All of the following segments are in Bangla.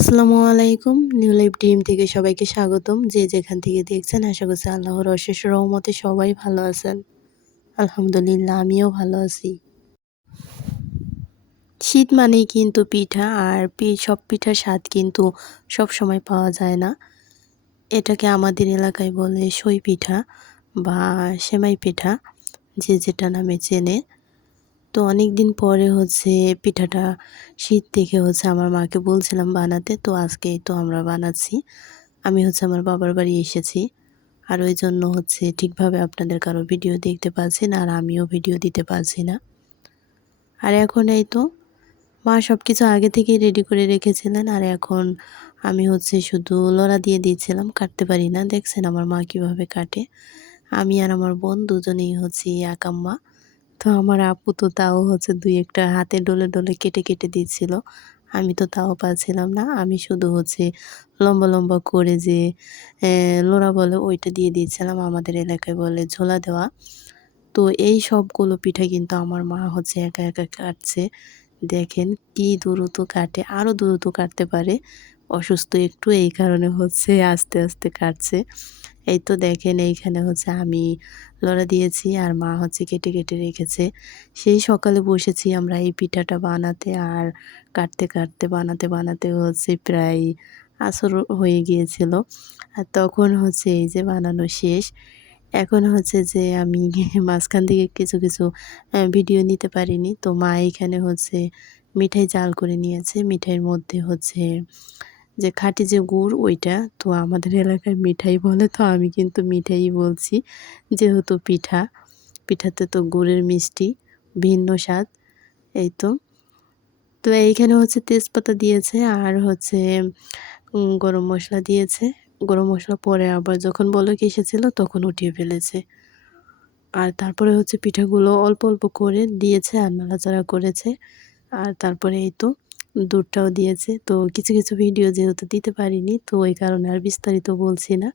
আসসালামু আলাইকুম। নিউ লাইফ ড্রিম থেকে সবাইকে স্বাগতম। যে যেখান থেকে দেখছেন আশা করছি আল্লাহর অশেষ রহমতে সবাই ভালো আছেন। আলহামদুলিল্লাহ আমিও ভালো আছি। শীত মানেই কিন্তু পিঠা আর সব পিঠার স্বাদ কিন্তু সবসময় পাওয়া যায় না। এটাকে আমাদের এলাকায় বলে সই পিঠা বা সেমাই পিঠা, যে যেটা নামে চেনে। তো অনেকদিন পরে পিঠাটা শীত দেখে আমার মাকে বলছিলাম বানাতে। তো আজকেই তো আমরা বানাচ্ছি। আমি আমার বাবার বাড়ি এসেছি। আর ওইজন্য ঠিকভাবে আপনাদের কারো ভিডিও দেখতে পাচ্ছি না, আর আমিও ভিডিও দিতে পারছি না। আর এখন এই তো মা সবকিছু আগে থেকেই রেডি করে রেখেছিলেন। আর এখন আমি শুধু লড়া দিয়ে দিয়েছিলাম, কাটতে পারি না। দেখছেন আমার মা কিভাবে কাটে। আমি আর আমার বোন দুজনেই একাম্মা। তো আমার আপু তো তাও ২-১ টা হাতে ডলে, ডলে কেটে, কেটে দিচ্ছিল। আমি তো তাও পারছিলাম না। আমি শুধু লম্বা, লম্বা করে যে লোড়া বলে ওইটা দিয়ে দিয়েছিলাম। আমাদের এলাকায় বলে ঝোলা দেওয়া। তো এই সবগুলো পিঠা কিন্তু আমার মা একা, একা কাটছে। দেখেন কি দ্রুত কাটে, আরও দ্রুত কাটতে পারে। অসুস্থ একটু, এই কারণে আস্তে, আস্তে কাটছে। এই তো দেখেন এইখানে আমি লড়া দিয়েছি আর মা কেটে, কেটে রেখেছে। সেই সকালে বসেছি আমরা এই পিঠাটা বানাতে, আর কাটতে, কাটতে বানাতে, বানাতে প্রায় আসর হয়ে গিয়েছিল। আর তখন এই যে বানানো শেষ। এখন যে আমি মাঝখান থেকে কিছু, কিছু ভিডিও নিতে পারিনি। তো মা এইখানে মিঠাই জাল করে নিয়েছে। মিঠাইয়ের মধ্যে যে খাঁটি যে গুড় ওইটা, তো আমাদের এলাকায় মিঠাই বলে, তো আমি কিন্তু মিঠাই বলছি। যেহেতু পিঠা, পিঠাতে তো গুড়ের মিষ্টি, ভিন্ন স্বাদ। এই তো। তো এইখানে তেজপাতা দিয়েছে আর গরম মসলা দিয়েছে। গরম মসলা পরে আবার যখন বলক এসেছিল তখন উঠিয়ে ফেলেছে। আর তারপরে পিঠাগুলো অল্প, অল্প করে দিয়েছে আর নাড়াচাড়া করেছে। আর তারপরে এই তো দুধটাও দিয়েছে। তো কিছু, কিছু ভিডিও যেহেতু দিতে পারিনি, তো ওই কারণে আর বিস্তারিত বলছি না।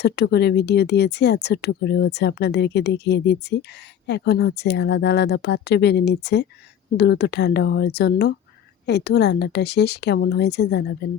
ছোট্ট করে ভিডিও দিয়েছি আর ছোট্ট করে আপনাদেরকে দেখিয়ে দিচ্ছি। এখন আলাদা, আলাদা পাত্রে বেড়ে নিচ্ছে দ্রুত ঠান্ডা হওয়ার জন্য। এই তো রান্নাটা শেষ। কেমন হয়েছে জানাবেন।